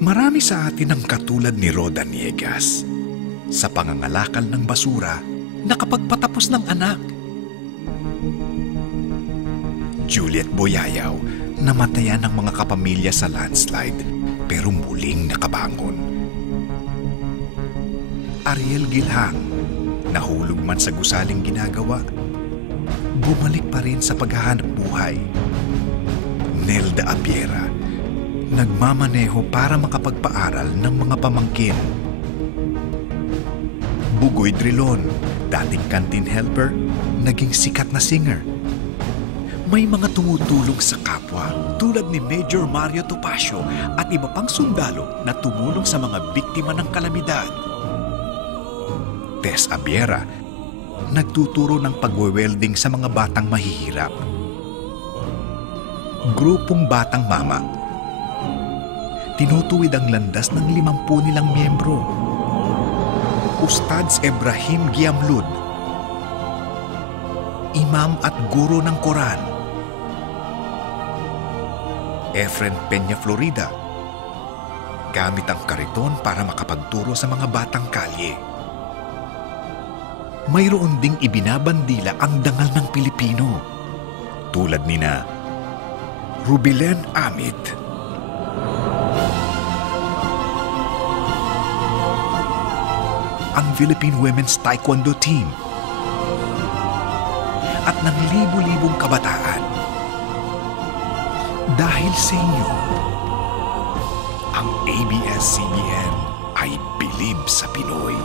Marami sa atin ang katulad ni Roda Niegas. Sa pangangalakal ng basura, nakapagpatapos ng anak. Juliet Boyayaw, namatayan ng mga kapamilya sa landslide pero muling nakabangon. Ariel Gilhang, nahulog man sa gusaling ginagawa, bumalik pa rin sa paghahanap buhay. Nelda Abiera, nagmamaneho para makapagpaaral ng mga pamangkin. Bugoy Drilon, dating canteen helper, naging sikat na singer. May mga tumutulong sa kapwa tulad ni Major Mario Topacio at iba pang sundalo na tumulong sa mga biktima ng kalamidad. Tess Abiera, nagtuturo ng pagwe-welding sa mga batang mahihirap. Grupong Batang Mama, tinutuwid ang landas ng 50 nilang miyembro. Ustads Ibrahim Giamlud, imam at guro ng Quran. Efren Peña Florida, gamit ang kariton para makapagturo sa mga batang kalye. Mayroon ding ibinabandila ang dangal ng Pilipino, tulad nina Rubilen Amit, ang Philippine Women's Taekwondo Team, at ng libu-libong kabataan. Dahil sa inyo, ang ABS-CBN ay bilib sa Pinoy.